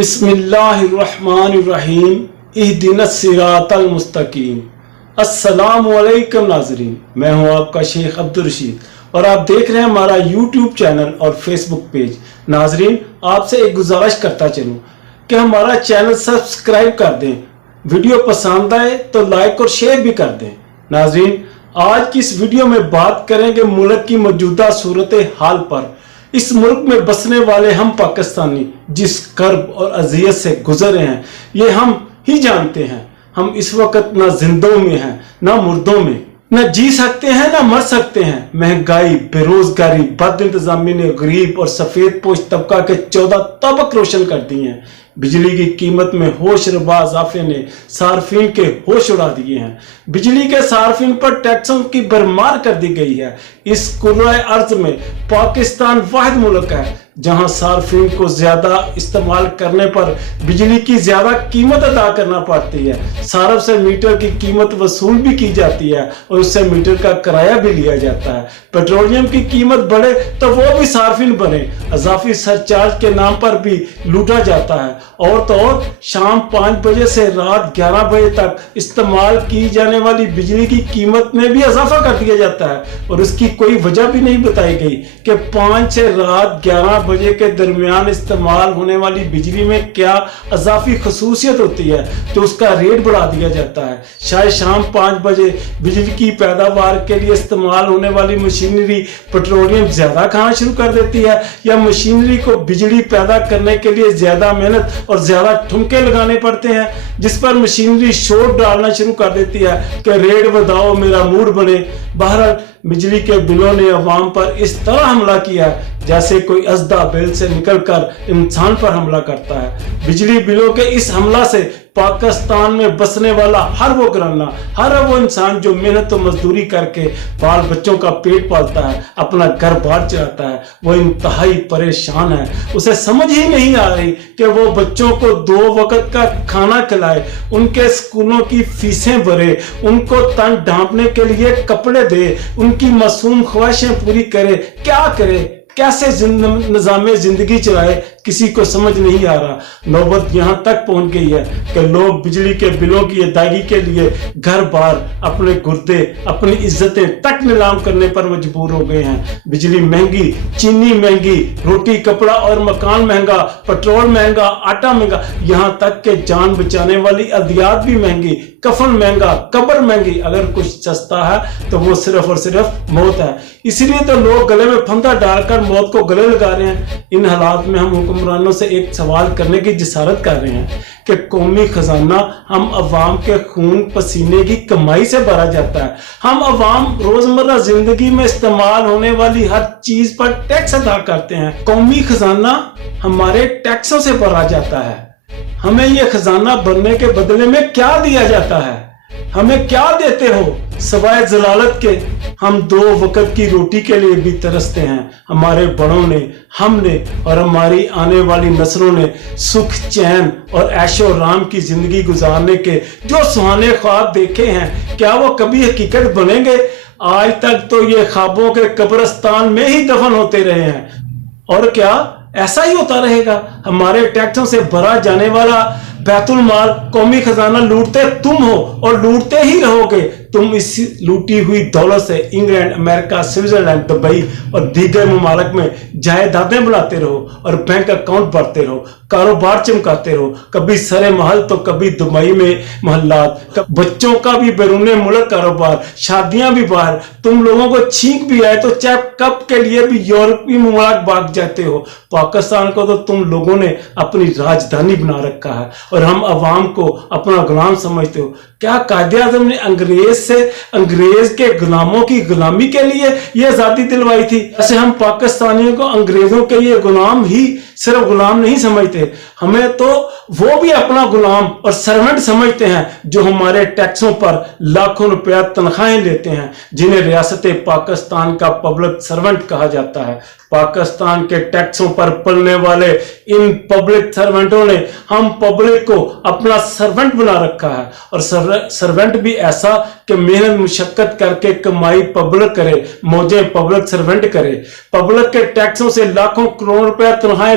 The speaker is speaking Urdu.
بسم اللہ الرحمن الرحیم اہدنا الصراط المستقیم۔ السلام علیکم ناظرین، میں ہوں آپ کا شیخ عبدالرشید اور آپ دیکھ رہے ہیں ہمارا یوٹیوب چینل اور فیس بک پیج۔ ناظرین، آپ سے ایک گزارش کرتا چلوں کہ ہمارا چینل سبسکرائب کر دیں، ویڈیو پسند آئے تو لائک اور شیئر بھی کر دیں۔ ناظرین، آج کی اس ویڈیو میں بات کریں گے ملک کی موجودہ صورتحال پر۔ اس ملک میں بسنے والے ہم پاکستانی جس کرب اور اذیت سے گزرے ہیں یہ ہم ہی جانتے ہیں۔ ہم اس وقت نہ زندوں میں ہیں نہ مردوں میں، نہ جی سکتے ہیں نہ مر سکتے ہیں۔ مہنگائی، بے روزگاری، بد انتظامی نے غریب اور سفید پوش طبقہ کے 14 طبق روشن کر دی ہیں۔ بجلی کی قیمت میں ہوش ربا اضافے نے صارفین کے ہوش اڑا دیے ہیں۔ بجلی کے صارفین پر ٹیکسوں کی بھرمار کر دی گئی ہے۔ اس کرۂ ارض میں پاکستان واحد ملک ہے جہاں صارفین کو زیادہ استعمال کرنے پر بجلی کی زیادہ قیمت ادا کرنا پڑتی ہے۔ صارف سے میٹر کی قیمت وصول بھی کی جاتی ہے اور اس سے میٹر کا کرایہ بھی لیا جاتا ہے۔ پیٹرولیم کی قیمت بڑھے تو وہ بھی صارفین بنے، اضافی سرچارج کے نام پر بھی لوٹا جاتا ہے۔ اور تو اور شام 5 بجے سے رات 11 بجے تک استعمال کی جانے والی بجلی کی قیمت میں بھی اضافہ کر دیا جاتا ہے اور اس کی کوئی وجہ بھی نہیں بتائی گئی کہ 5 سے رات 11 بجے کے درمیان استعمال ہونے والی بجلی میں کیا اضافی خصوصیت ہوتی ہے جو اس کا ریٹ بڑھا دیا جاتا ہے۔ شاید شام 5 بجے بجلی کی پیداوار کے لیے استعمال ہونے والی مشینری پیٹرولیم زیادہ کھانا شروع کر دیتی ہے، یا مشینری کو بجلی پیدا کرنے کے لیے زیادہ محنت اور زیادہ ٹھمکے لگانے پڑتے ہیں جس پر مشینری شور ڈالنا شروع کر دیتی ہے کہ ریٹ بتاؤ میرا موڈ بنے۔ بہرحال بجلی کے بلوں نے عوام پر اس طرح حملہ کیا جیسے کوئی اژدھا بیل سے نکل کر انسان پر حملہ کرتا ہے۔ بجلی بلوں کے اس حملہ سے پاکستان میں بسنے والا ہر وہ گھرانہ، ہر وہ انسان جو محنت و مزدوری کر کے بال بچوں کا پیٹ پالتا ہے، اپنا گھر بار چلاتا ہے، وہ انتہائی پریشان ہے۔ اسے سمجھ ہی نہیں آ رہی کہ وہ بچوں کو 2 وقت کا کھانا کھلائے، ان کے اسکولوں کی فیسیں بھرے، ان کو تن ڈھانپنے کے لیے کپڑے دے، ان کی معصوم خواہشیں پوری کرے۔ کیا کرے، کیسے نظام زندگی چلائے، کسی کو سمجھ نہیں آ رہا۔ نوبت یہاں تک پہنچ گئی ہے کہ لوگ بجلی کے بلوں کی ادائیگی کے لیے گھر بار، اپنے گردے، اپنی عزتیں تک نیلام کرنے پر مجبور ہو گئے ہیں۔ بجلی مہنگی، چینی مہنگی، روٹی کپڑا اور مکان مہنگا، پٹرول مہنگا، آٹا مہنگا، یہاں تک کہ جان بچانے والی ادویات بھی مہنگی، کفن مہنگا، قبر مہنگی۔ اگر کچھ سستا ہے تو وہ صرف اور صرف موت ہے۔ اسی لیے تو لوگ گلے میں پھندا ڈال کر موت کو گلے لگا رہے ہیں۔ ان حالات میں ہم حکمرانوں سے ایک سوال کرنے کی جسارت کر رہے ہیں کہ قومی خزانہ ہم عوام کے خون پسینے کی کمائی سے بھرا جاتا ہے۔ ہم عوام روزمرہ زندگی میں استعمال ہونے والی ہر چیز پر ٹیکس ادا کرتے ہیں۔ قومی خزانہ ہمارے ٹیکسوں سے بھرا جاتا ہے۔ ہمیں یہ خزانہ بھرنے کے بدلے میں کیا دیا جاتا ہے؟ ہمیں کیا دیتے ہو سوائے ذلالت کے؟ ہم 2 وقت کی روٹی کے لیے بھی ترستے ہیں۔ ہمارے بڑوں نے، ہم نے اور ہماری آنے والی نسلوں نے سکھ، چین اور عیش و آرام کی زندگی گزارنے کے جو سہانے خواب دیکھے ہیں، کیا وہ کبھی حقیقت بنیں گے؟ آج تک تو یہ خوابوں کے قبرستان میں ہی دفن ہوتے رہے ہیں۔ اور کیا ایسا ہی ہوتا رہے گا؟ ہمارے ٹیکسوں سے بھرا جانے والا بیت المال، قومی خزانہ لوٹتے تم ہو اور لوٹتے ہی رہو گے۔ تم اس لوٹی ہوئی دولت سے انگلینڈ، امریکہ، سوئٹزرلینڈ، دبئی اور دیگر ممالک میں جائیدادیں بناتے رہو اور بینک اکاؤنٹ بھرتے رہو، کاروبار چمکاتے رہو، کبھی سرے محل تو کبھی دبئی میں محلات، بچوں کا بھی بیرون ملک کاروبار، شادیاں بھی باہر۔ تم لوگوں کو چھینک بھی آئے تو چیک اپ کے لیے بھی یورپی ممالک بھاگ جاتے ہو۔ پاکستان کو تو تم لوگوں نے اپنی راجدھانی بنا رکھا ہے اور ہم عوام کو اپنا غلام سمجھتے ہو۔ کیا قائد اعظم نے انگریز کے غلاموں کی غلامی کے لیے یہ آزادی دلوائی تھی؟ ایسے ہم پاکستانیوں کو انگریزوں کے یہ غلام ہی صرف غلام نہیں سمجھتے، ہمیں تو وہ بھی اپنا غلام اور سرونٹ سمجھتے ہیں جو ہمارے ٹیکسوں پر لاکھوں روپیہ تنخواہیں لیتے ہیں، جنہیں ریاست پاکستان کا پبلک سرونٹ کہا جاتا ہے۔ پاکستان کے ٹیکسوں پر پلنے والے ان پبلک سرونٹوں نے ہم پبلک کو اپنا سرونٹ بنا رکھا ہے، اور سرونٹ بھی ایسا کہ محنت مشقت کر کے کمائی پبلک کرے، موجیں پبلک سرونٹ کرے۔ پبلک کے ٹیکسوں سے لاکھوں کروڑ روپے تنخواہیں